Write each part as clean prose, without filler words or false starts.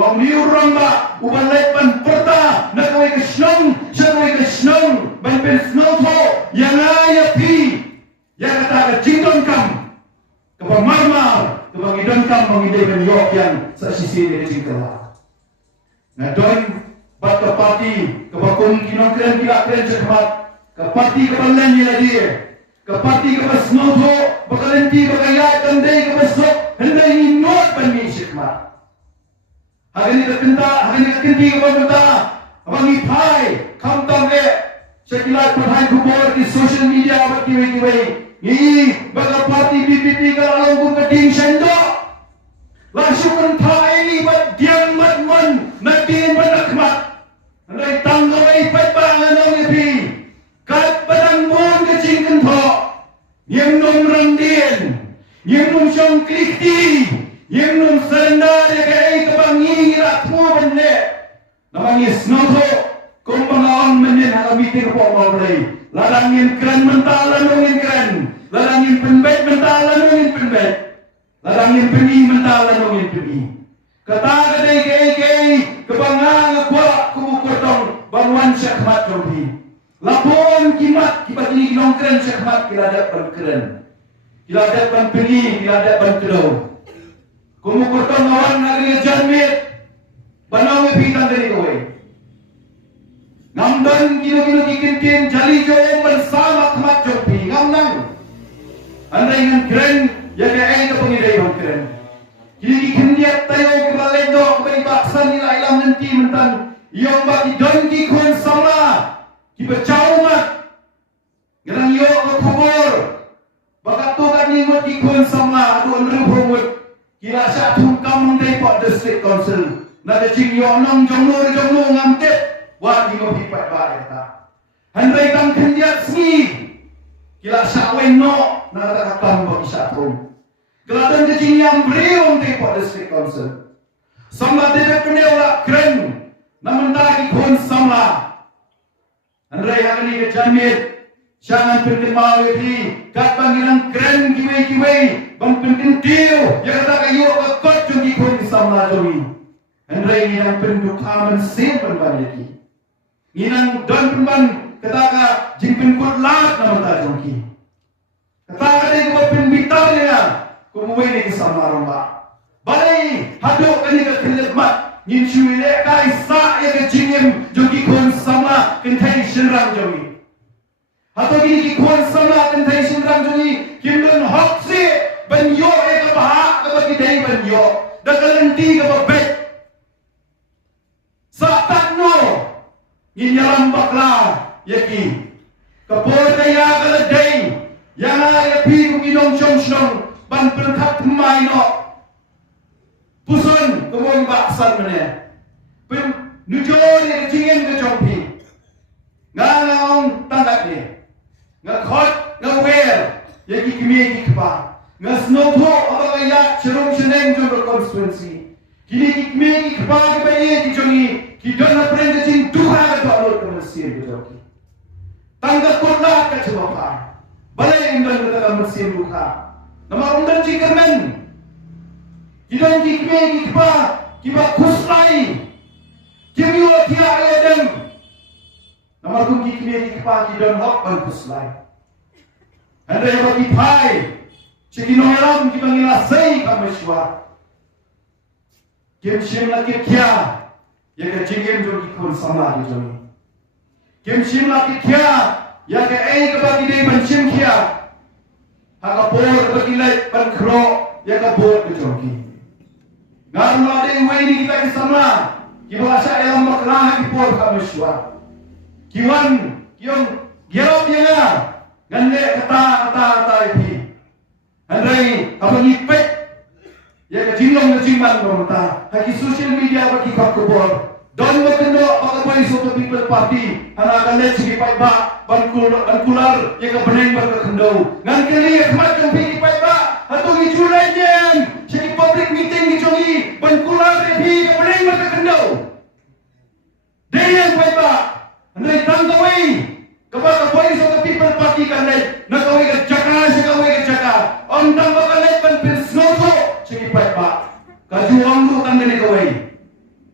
Wang niurang ba ubalay pan porta na kaway kasnong siya kaway kasnong ban pen snow po yang ayat pi yang kata jingdon kam kapag marmar kapag idon kam mangiday ban yok yang sa sisi ni jingkala na doon bat ka party kapag kung kinongkren kila kren sa kamat ka party kapag lan nila dia ka party kapag snow po bakalenti bakayat kanday kapag sok henday inot ban mi sikmat Hari ini terkenti kepada abang ipai, kam tamle, sekilas perhai kubur di social media abang kiwai. Ini baga parti BPP kalau lalu keding sendok, langsung kentai ini buat diam matman, nadin benakmat. Andai tanggawai petangan orang ipi, kat badang bon kecing kentok, yang nom randin, yang nom syong klikti. Yang nung serendar ya kaya kebangi ngirat semua benda namanya snoto kung pangaon menyen hakamitir po mawalay ladangin keren mental lanungin keren ladangin penbet mental lanungin penbet ladangin peni mental lanungin peni kata kadai kaya kebangang akwa kumukurtong banguan syakmat jompi lapon kimat kibat ini nong keren syakmat kiladat ban keren kiladat ban peni kiladat ban kedau kumukurtong awan naging janmit banaw pitan dari kowe ngamdan kilo-kilo kikintin jali joong bersama kemat jopi ngamdan andai ngan keren ya kaya itu pengiday bang keren kini kikindiat tayo kibalendo kembali baksan nila ilam nanti mentan iyong baki don kikun sama kibacau mat ngerang iyo kubur bakat tukan ningut kikun sama aduan rupumut kila satu kamu dari Pak District Council nada cing yonong jonglo ngamtet wah di ngopi pat bareta handai tam kendiat sni kila sawen no nada kakam bagi satu geladan cing yang beriung dari Pak District Council sama tidak pendewa keren namun tak ikon sama handai yang ini kejamit jangan berkemau di kat panggilan keren kiwai bang pentintiu ya kata kayu kot jungi kun sama jomi hendrai ni yang pendukaman sen penbaniki nginang don penban kata ka jing kut lat nama ta jomi kata ka de ko penbitar ya ko muwe ni sama romba balai hadok kani ka khidmat nyin chuile kai sa ya ke jingem jogi kun sama kentai shenrang jomi atau gini kun sama kentai shenrang jomi kimdon hoksi banyo ay kabahak kapag itay banyo dakalanti kapag bet sa tatno nginyalang bakla yaki kapor kaya kaladay yang ayapi kung inong syong ban perkat pumay no puson kumong baksan mene pin nujon ni jingen ke jompi ngaong tandak ni ngakot ngawer yaki kimi kikpa ngasnopo apa kaya cerong seneng jumlah konstituensi kini kikmi kepala kebayi kijongi kidona perenda cing duha ke alur ke Mesir kijongi tangga kota ke Cebapa balai indan ke dalam Mesir duha nama undan cikermen kidon kikmi kipah kibak kuslai kimiwa kia ayadem nama kun kikmi kipah kidon hok ban kuslai andai bagi pai Cik Noelam kita ngilasai kami syuat. Kim Shim lagi kia, ya ke jingem jo kikun sama di joni. Kim Shim lagi kia, ya ke ke bagi dei banshim kia. Haka bor bagi lai ban kro, ya ke bor ke joki. Ngaru lade ini kita sama, kiba asa dalam maklah ki bor kami syuat. Kiwan, kiong gerop ya, ngande kata ipi. Andai apa ngipet ya ke jinglong ke jingman pemerintah haki social media bagi kap kebor don berkendo apa pai soto people party ana akan let segi pai ba ban kular ya ke beneng berkendo ngan kali ya kemat kan pi pai ba atau ngi julajen segi public meeting ngi jongi ban kular ya pi ke beneng berkendo deyan pai ba andai tanggawai kepada pai soto people party kan let nak kawai ke jaka sekawai ke jaka Ondang bakal lepan pensnoto cekipat pak. Kajuang lu tanda ni kawai.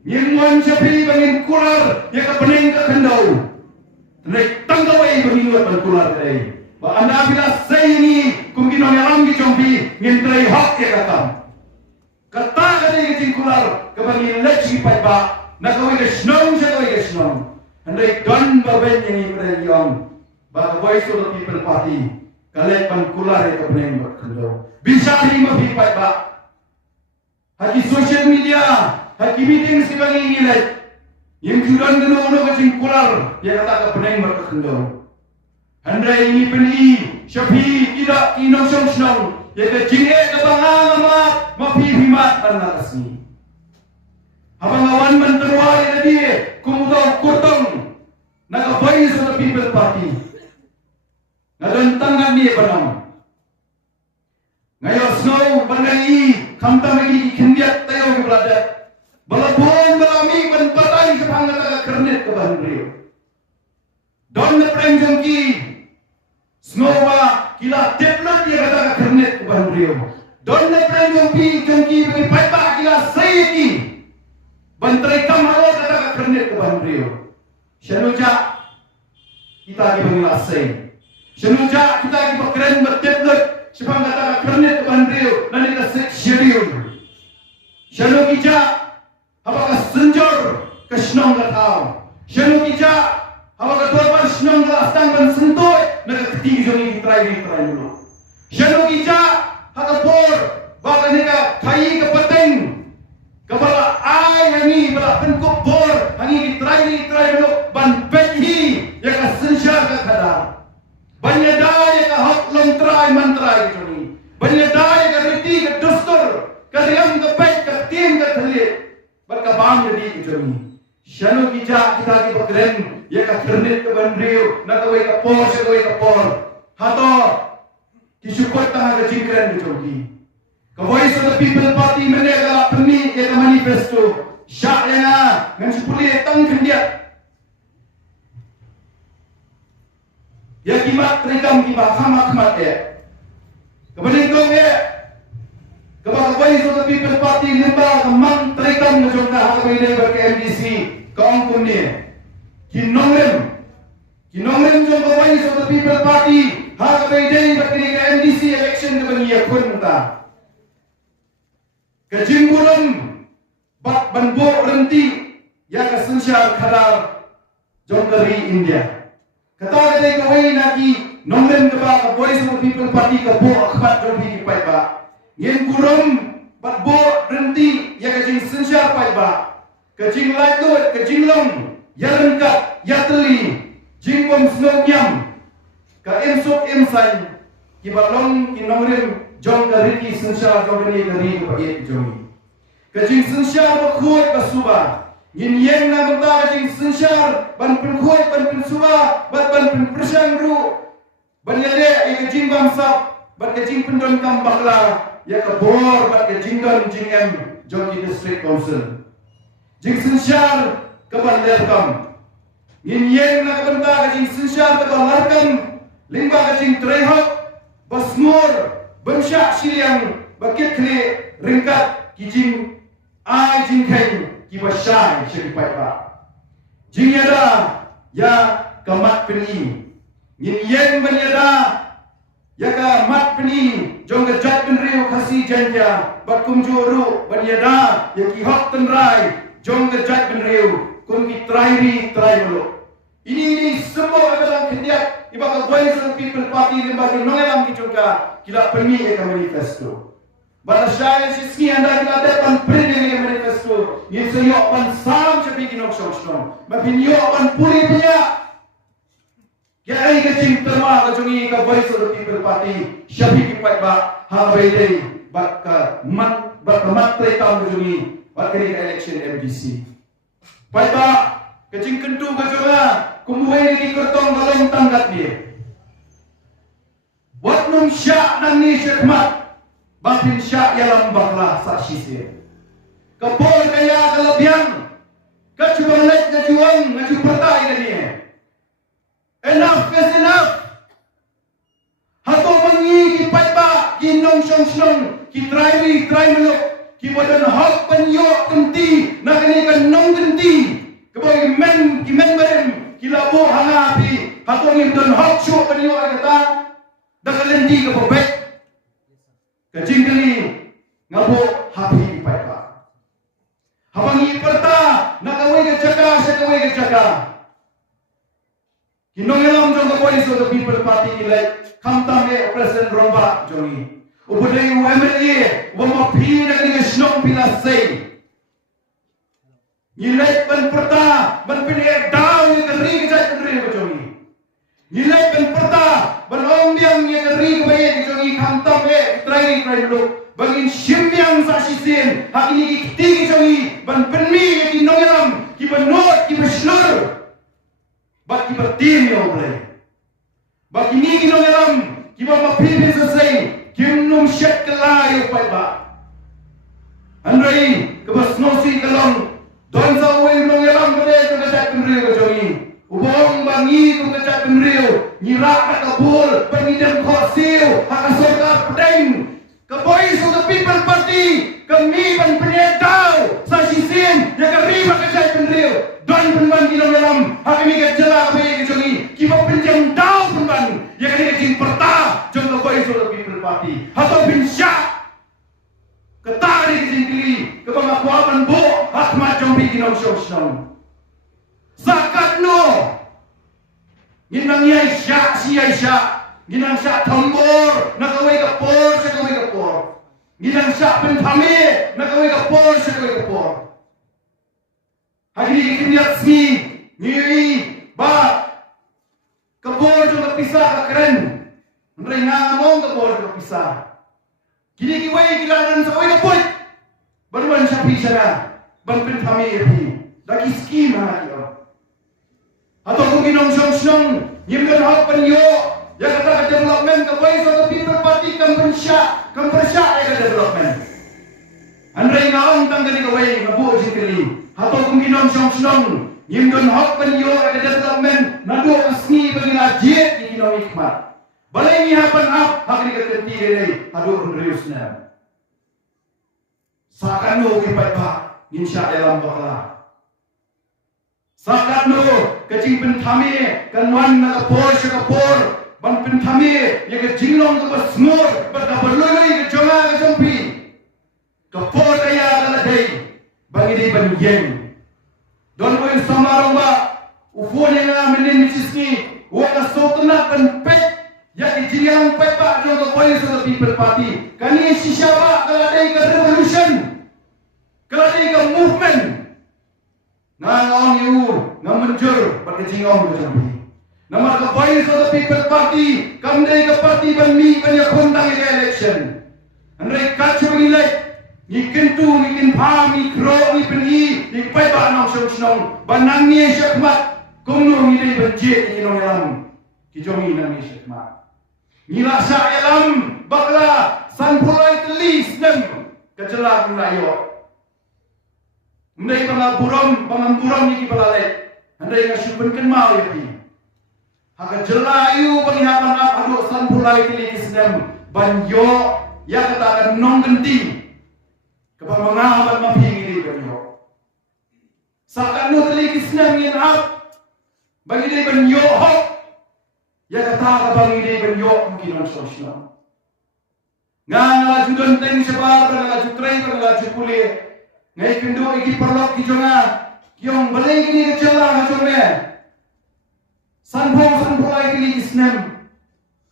Ngimwan Syafi bangin kular ya ka pening ka kendau. Naik tanggawai bangin luat ban kular tadi. Ba anda bila say ni kum ginong yalam gi jompi ngintrai hak ya katam. Kata kali gi kular ka bangin lechi pai ba nakawai ka snong sakawai ka snong. Andai don ba ben yang ipre yong. Ba voice of the people party kalet ban kular ya ka pening ba kendau. Bisa ni mafi pai ba. Haki social media haki meeting si bangi ngilat yang judan geno kacing kular dia kata ke peneng berkendor handai ini peni Syafi tidak kinong song ya ke jinge ke bangang amat mafi himat anak asni abang awan menterwai tadi kumutau kurtong naga voice of the people party ngadon tangan ni banam ngayo snow bangai kamta magi kindiat tayo ke belada balapun balami ban patay sa pangatag kernet ke Bandrio. Don na prem jongki snowa kila teplat dia kata kernet ke Bandrio. Don na prem jongki bagi paipa kila sayaki bantrai kamalo kata kernet ke Bandrio. Shanuja kita di bangila say. Shanuja kita di bakren berteplat sebab kata kernet ke Bandrio nanti ka schedule. Shanukija apakah senjor ke senong ke tau Syanu kija apakah tuan senong ke astang dan sentuh nak ketinggi jongi ditrai dulu Syanu kija haka por baka nika kai ke peteng kepala ai hangi bala penkuk por hangi ditrai dulu ban pehi yang ka sensyar ke kada banyadai ka hak long trai mantrai jongi banyadai ka riti ke dustur kariam ke pek ke tim ke telit berkabang jadi kejami. Syanu kijak kita di bakren, ya ka kernet ke Bandrio, nak kawai ke por, sekawai ke por. Hato, kisukot tanga ke jingkren kejami. Ka Voice of the People Party menega peni ya ka manifesto. Syak yang ngan sepuli tang kendiat. Ya kimat terikam kimat sama kimat ya. Kebeningkong ya. Kepada Voice of the People Party lembah kemang terikam ngejongka hak ini ke MDC ke ongkun ni. Kinonglem jongka Voice of the People Party hak ini ke MDC election ke bengia kun ta. Kejimbulum bat banbo renti ya ke sensyar kadar jongkari India. Kata kadai kawai naki nonglem ke ba Voice of the People Party ke bo akhbat jompi ki pai ba. Yen kurang bat bo renti ya kajing sensyar pai ba kajing laitut kajing long ya rengkat ya teli jing bom snonyam ka emsok emsai ki balong ki nomrem jong ka riti sensyar jong ni gari ka ye jong kajing sensyar ba khoi ba suba yin yen na ba kajing sensyar ban pen khoi ban pen suba ban pen persang ru ban yade kajing bamsap ban kajing pendon kam bakla ya ke bor bat ke jingdon jingem Jongi District Council jing sensyar ke bandar kam ngin yen na kebenta ke jing sensyar ke bandar kam lingba ke jing trehok basmur bensyak siliang bakit kli ringkat ki jing ai jing keng ki basyai syari paipa jing yada ya kemat peni ngin yen banyada ya ka mat peni jong ke jat penriu kasih janja bat kum juru banyada ya ki hak tenrai jong ke jat penriu kum ki trai mulu ini semua adalah kendiat ibak Voice of the People Party lembaga nongelam ki juga kila permi ya manifesto bala syai sisni anda kila depan prede ya manifesto ni sayok pan sam cepi kinok song mapin yo pan puri punya ya ai kecing terma ke jongi ke Voice of the People Party Syafi ki pai ba ha bai dei bat ka mat tre taun ke jongi bat ke election MDC pai ba kecing kentu ke jonga kumuai ni kertong dalam tanggat dia wat num syak nang ni syekmat bapin syak yalam baklah saksi dia kepol kaya kelebihan kecuali kejuang ngaju pertai ni enough is enough. Hato mangi ki paipa ki nong song ki try meluk ki bodan hak penyo kenti nak ni kan nong ngim don hok chu kan yo kata da kalendi ka bobek ka jingli ngabo happy pai pa habangi perta nakawai ka jaga sakawai ka jaga kinong yalam jong ka voice of the people party kilai kamtam e president romba jongi ubudai UMLA wama phi na ni snong pila sei Nilai ban perta ban pini daw ni keri kejat keri kejongi. Nilai ban perta ban ombiang ni keri kebaye kejongi kamtam trai dulu. Bangin simbiang sa sisin hak ini kiti kejongi ban penmi ki nongelam ki benot ki beslur. Bak ki bertim yo boleh. Bak ini ki nongelam ki ba pipin selesai ki num syat kelai upai ba. Andrai ke basnosi kelong Don sa uwi nung yalang pada tu kecak penriu kejongi. Ubong bangi tu kecak penriu. Nyirak na kabul, pengidam khosiu, hak sorga pedeng. Keboy so the people party, kami ban penyedau, sa sisin, ya kerima kecak penriu. Don penban kinong yalam, hak ini kecela kebayi kejongi. Kiba penjam dau penban, ya kini kecing perta, jom keboy so the people party. Hatau pinsyak. Ketari kejingkili, kebanggapuan bu, hakmat jombi kinong syong. Zakat no, ginang yai syak si yai syak, ginang syak tambor, nakawai kapor, sakawai kapor. Ginang syak pentame, nakawai kapor, sakawai kapor. Hari ini kita smi, nyiri, ba, kapor jom kepisah keren, mereka ngomong kapor jom kepisah. Kini kiwai kilaran sa oy kapot. Baruan sapi sana. Ban pentame epi. Lagi skim ha kiyo. Ato kung ginong syong nyimdan hak panyo. Ya kata development kawai sa people party kampersya ay development. Andrai ngaong tanggali kawai ngabu sikili. Ato kung ginong syong nyimdan hak panyo ay development. Nado asni bagila jet ni ginong hikmat. Balai ni hapan hak ni ketenti ini aduh riusnya. Sakanu kipat pak insya Allah bakla. Sakanu kecing pentami kanwan na kapor ban pentami ya kejinglong ke basmur berkaberlui ke jonga ke jompi. Kapor daya kaladai bagi di banjeng. Don mo samarong ba ufo niya menin misisni wala sotna kan pet ya dijiriang pepak jong ke voice of the people party. Kani siapa kaladai ke revolution, kaladai ke movement. Ngang yu ngamunjur berkecingong ke jambi. Nama ke voice of the people party, kamdai ke party banmi banyak kondang ke election. Andai kacu nilai, ni kentu, ni kinpam, ni kro, ni peni, ni pepak nong syong banang ni syakmat, kumno ni dai benjit ni nong yalam. Kijongi nami syakmat. Nila sa elam bakla sanpulai telis nem kejelang layo. Ndai pangamburam ni kibalale. Ndai ngasupen ken mau yapi. Haka jelayu penghapan ap adu sanpulai telis nem banyo ya katakan nong genting. Kepamangahaman mapingi di banyo. Sakanu telis nem yin ap bagi di banyo hok. Ya kata kabang ini benyok mungkin on sosial. Ngala judon teng sebar, ngala jutreng, ngala jukuli. Ngai kendo iki perlok ki jonga. Kiong baleng ini kecela ngajome. Sanpong kini isnem.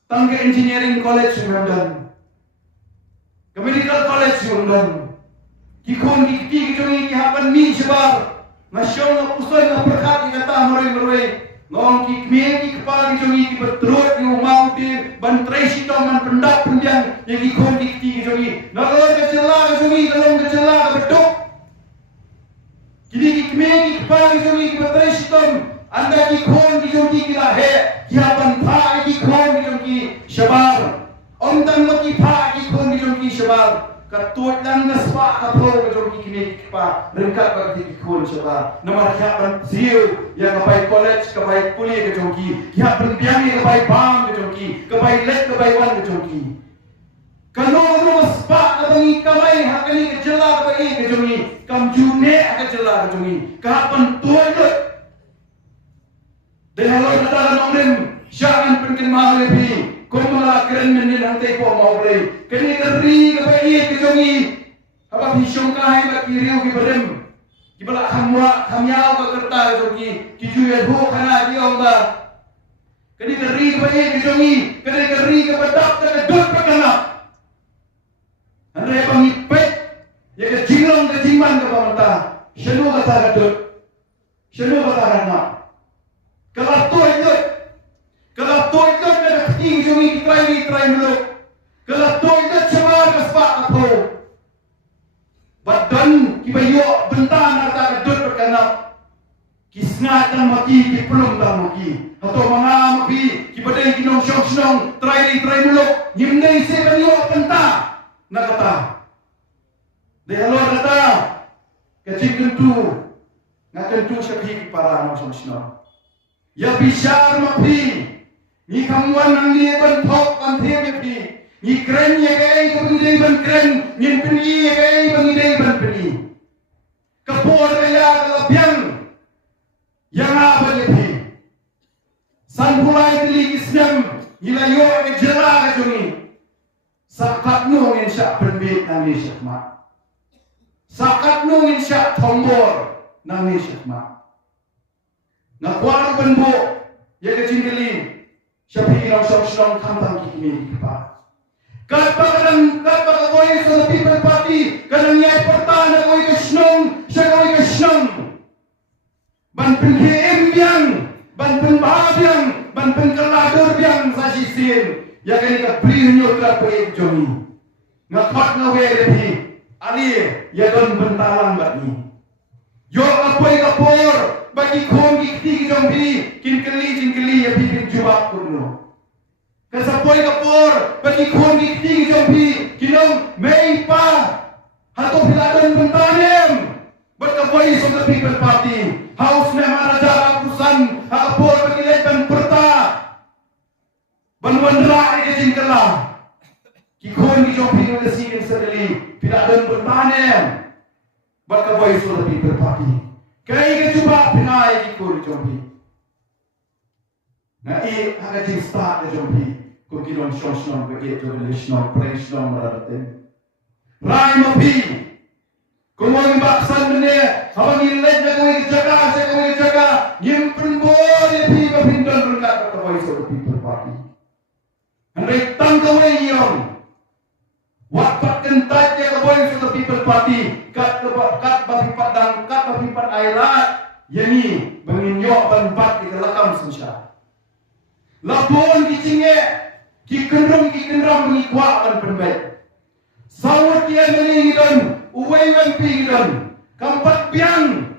Tangke engineering college London. Ke medical college London. Kikon ki jongi ki hapan mi sebar. Ngasyong ngapusoy ngaperkat kata moroi. Ngong ki kmie ki kepala ki jongi ki berterut ki umau di bantrai sito man pendak penjang yang ki kon ki jongi nalor kecela ki jongi kalong kecela ka bedok kini ki kmie ki kepala ki jongi ki bantrai sito anda ki kon ki jongi ki lahe ki hapan pa ki kon ki jongi shabar om tan mo ki pa ki kon ki jongi shabar katut lang naspa ka po ki jongi ki kmie ki pa rengkat bagi ki kon shabar namar hapan ziu yang kebaik college, kebaik kuliah ke jongki, yang berbiang kebaik bam ke jongki, kebaik let kebaik wan ke jongki. Kalau rumah sepak kebangi kebaik hakani ke jela kebaik ke jongki, kam june ke jela ke jongki, kapan tuan tu. Dan kalau kata orang kan mahal lebih. Kau malah keren menilai tempo mau beri. Kini keri kebaik kejongi. Apa hisong kahai bak kiriu kiberem. Kibala kamyau ke kerta kejongi. Kijuya ho kana diong ba. Kini keri kebaik kejongi. Kini keri kebedak kedut pekanap. Andai pangipet. Ya kejilong kejiman ke pemerintah. Selu kata kedut. Selu kata kana. Kalau tu itu ada keting jungi try dulu. Kalau tu itu cuma kesepak apa? Badan kibayo bentan ada kedut berkanap. Kisnat dan maki kipelum dan maki. Atau mana maki kibadai kinong syong try dulu. Nyimnei sebanyo bentang. Nak kata. Dialog kata. Kecil kentu. Nak kentu syakhi para syong. Ya bisyar mapi. Ni kamuan nang ni ban thok kan the mapi. Ni kren ye gai ko bangidai ban kren. Ni peni ye gai bangidai ban peni. Kapor kaya kalabyan. Yang apa mapi. San bulai tili Islam. Ilayo ke jela ke jungi. Sakat nu ngin syak penbit nang ni syakma. Sakat nu ngin syak tombor nang ni syakma. Nakwar benbo ya kecingkeli syafi orang syong kambang kikimi kipa. Kat pa voice of the people party kadang nyai pertana koi kesnong syakoi kesnong. Ban pen biang, ban pen bahabiang, ban pen keladur biang sasisin. Ya kani ka prihnyo ka koi jomi. Ngakot ngawe lebi ali ya don bentalang batni. Yo apoy kapor bagi kong kikti kijombi kin keli ya bibin jubak kurno. Kasapoy kapor bagi kong kikti kijombi kinong may pa hato piladon bentanem. But the voice of the people party house me maraja akusan apor bagi leban perta banwandra ikajin kala kikon kijombi ng nasigin sa dali piladon bentanem. But the voice of the people party kaya ka cuba pinay kikul jombi. Na aga jista na jombi. Kung kilon syong bagi jombi syong praise syong maratin. Rai mapi. Kung mga baksan mene habang ilet na kawin jaga. Nyimpen boleh pi mapindon rengkat the voice of the people party. Andai tangkawin yung wapak kentat ya voice of the people party. Kat bapipat airat yani banginyok banpat di kelakam sensya. Lapon kicinge kikenrum mengikwak dan penbaik. Sawat dia meningidon uway wan pingidon kampat piang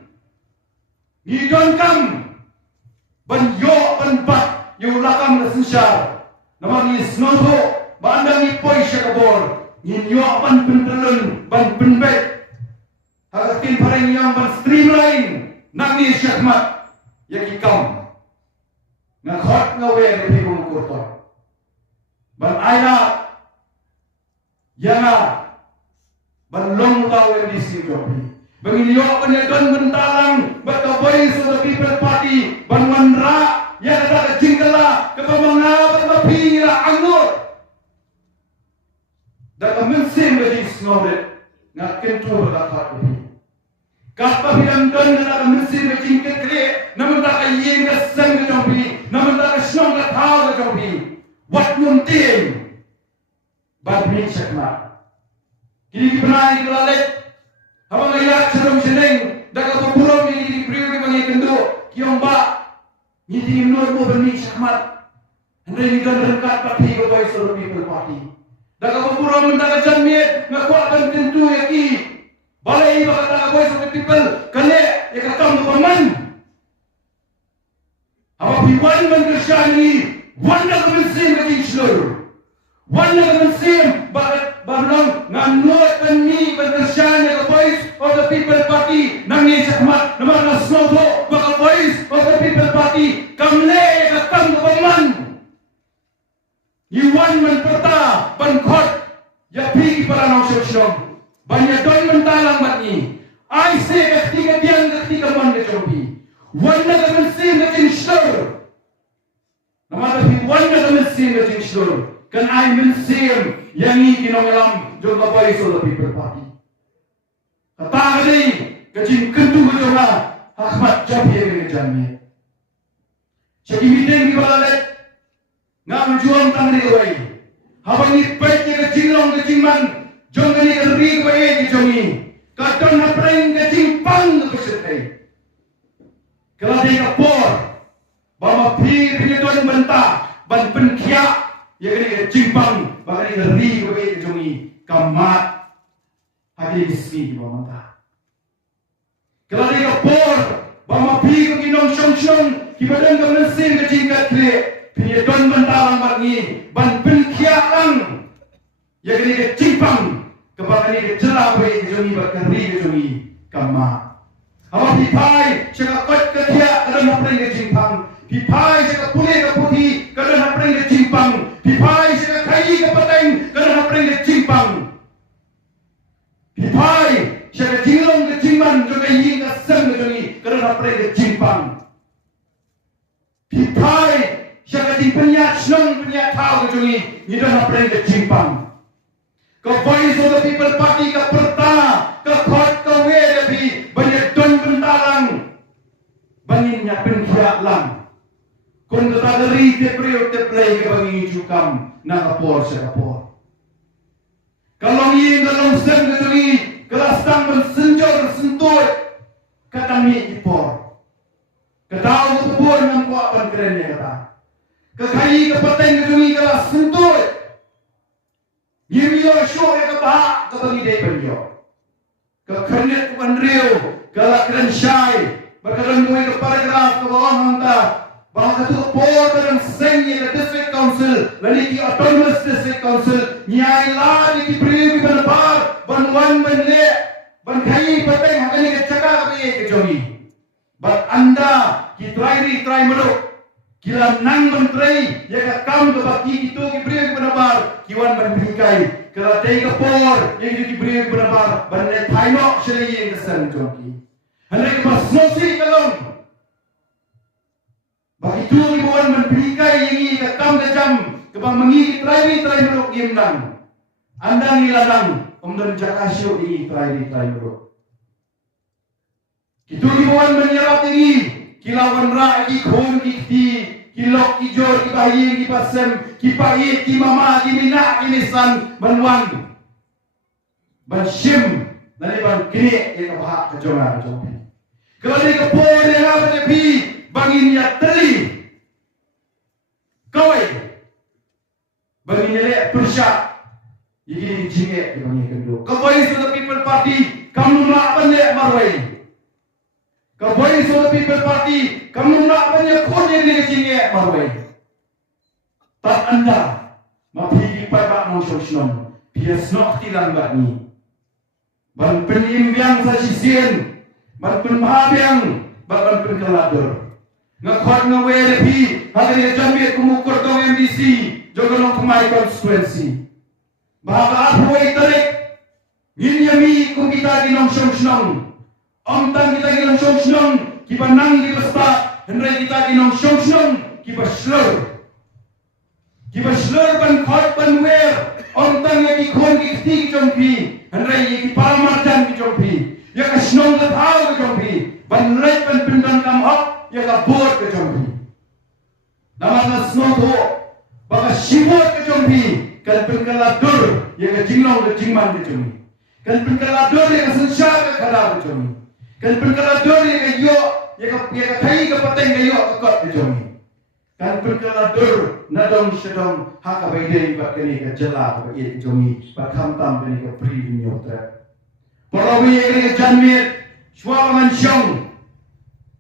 ngidon kam banyo banpat yu lakam na sensya. Namang isnoto bandang ipoy syakabor nginyok ban pentelun ban penbaik. Haratin parang yang streamline nang ni syakmat ya kikam ngakhot ngawe ni pigong kurto ban ayat yana ban long taw di sijobi bangin yo penyadon bentalang but the voice of the people party ban mandra ya kata jingkala kepamanga berpira angut da mensin bagi snore ngaken tu berdapat lebih. Kapag pinamdan na nakamusin na jingkakli, naman takaying ka sang ka jombi, naman takasyon ka tao ka jombi. What nuntin? Badmin syakma. Kini kipanay kalalit. Habang ngayak sa rong sineng, dagapapurong yung ikipriyo ki pangikendo, kiyong ba, ngitingin mo badmin syakmat. Handay ni gan rengkat pati ko voice of the people party. Dagapapurong yung dagajanmit, ngakuakan tentu yaki. Balai iba kata voice of the people kale ya katam paman. Apa piwan man kerjani wanda kemensim bagi seluruh. Wanda kemensim barang nganot peni berkerjani the voice of the people party nangi sakmat namang nasnoto baka voice of the people party kamle ya katam paman. Iwan man perta bankot ya pi para nang syok. Banyak don mentalang batni. I say ketika man ke jombi. Wanda kemensim ke insur. Namanya pi wanda Kan ai mensim yang ni kinong alam juga voice of the people party. Kata kali kecing kentu juga Ahmad Jabir ke jamnya. Jadi meeting di balalet ngam juang tang di awai. Habang ni baik ke jinglong ke jingman jong ni ke ri ke ke jongi. Kadang na preng ke jingpang ke setai. Kalau dia kapor bawa pir punya tuan bentah ban penkia ya ke jingpang bagai ke ri ke jongi kamat hadi ismi bawa mata. Kalau dia kapor bawa pir ke nong shong kibadan ke mesin ke jingkat kre punya tuan bentah lambat ni ban penkia lang ya ke jingpang kebagai ke jelah ke jongi bagai ri ke jongi kamat. Awak pipai cakap kot ketia kadang nak pergi ke Jimpang. Pipai cakap pulih ke putih kadang nak pergi ke Jimpang. Pipai cakap kayi ke peteng kadang nak pergi ke Jimpang. Pipai cakap jinglong ke Jimman juga ingin ke sem ke jongi kadang nak pergi ke Jimpang. Pipai cakap jing penyak senang penyak tahu ke jongi ni dah nak pergi ke Jimpang. Ke voice of the people party ke perta ke kot ke we lebih banyak don bentalang banginnya penkiak lang kun kata dari te priok te play ke bangi cukam na kapor sa kapor kalong yin kalong sen ke tuli kelas tang bersenjor sentuh kadang ni ipor ketau ketubur ngam kuat pan kerennya kata kekai ke peteng ke tuli kelas sentuh Yimyo show ya kebahak ke bangi day penyo kekernet bukan riu galak keren syai berkeren gue ke paragraf ke bawah hantar bahawa ketua por dan sengnya ke district council lalu ki autonomous district council nyai lah di priu di benar banwan benle ban kai peteng hakani ke cakap ke jogi bat anda ki try meluk kila nang menteri ya ka kam ke baki itu ki priu ke benar kiwan ban berikai kalau day ke por yang di priu ke benar ban le thaino seli yang kesan jogi hendak pas nosi kalong bagi tu ibuan memberikai ini ke kam ke jam ke bang mengi try meluk gimnang anda niladang omdan jakasyo ini try meluk kitu ibuan menyerap ini kilawan ra ki khon ki kilok ki jor ki bayi ki pasem ki pai ki mama ki mina ki nisan banwan ban shim nani ban kini yang bahak kejongan jopi kalau dia kepor yang apa dia pi bangin ya teli kawai bangin ya persyak ini jinge di bangin kedua kawai sudah people party kamu nak banyak marwai kawai sudah people party kamu nak banyak kode di jinge marwai tak anda mapigi pada nong bias nok tilang bani ban penimbiang sa sisien ban penmahabiang ban penkelador ngakot ngawe lepi hari jambi kumukur tong MDC jogo nong kumai constituency bahaga apuai tarik nginyami kung kita ginong syong omtang kita ginong syong kibanang di basta hendrai kita ginong syong kibaslur ban khot ban wer omtang ya ki khon ki ti jompi hendrai ki paramarjan ki jompi ya ka snong ka thau ki jompi ban lek ban pindan kam hok ya ka bot ki jompi nama na snong tho baka shibot ki jompi kan pengkaladur ya ka jinglong ki jingman ki jompi kan pengkaladur ya ka sanshar ka khada ki jompi kan pengkaladur ya ka yo ya ka thai ka pateng ka yo ka kot ki jompi kan pengkaladur nadong sedong haka baidei bakani ka jela ka ye jongi bakham tam bani ka pri nyotra parawi ye ka janmit shwaman shong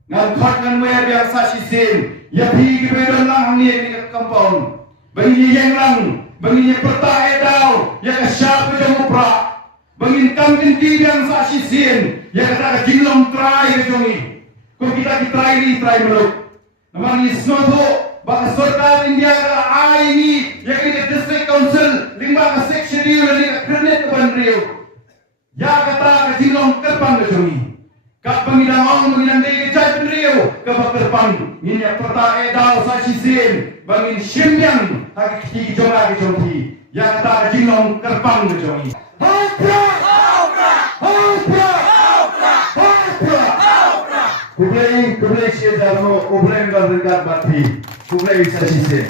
ngan khot ngan wer biang sa sisin ya phi ki bedon lang ni ka compound bangi yang lang bangi perta edau ya ka syap ka jomupra bangi kam kin ti biang sa sisin ya ka jinglong try ka jongi ko kita ki try meluk namang isnoto baka सरकार इंडिया का आईनी यही के district council लिंबा का सेक्शन ये वाली का क्रेडिट बन रही हो या कता का जिलों कर पांग जोनी कब बंगिला मांग बंगिला दे के चाय बन रही हो कब कर kapang minyak perta edau sa sisin bangin simyang haki kiki jonga ki jongti yang ta jinong kerpang ke jongi hopra kublai sia jarno obren ga berkat bati kublai sa sisin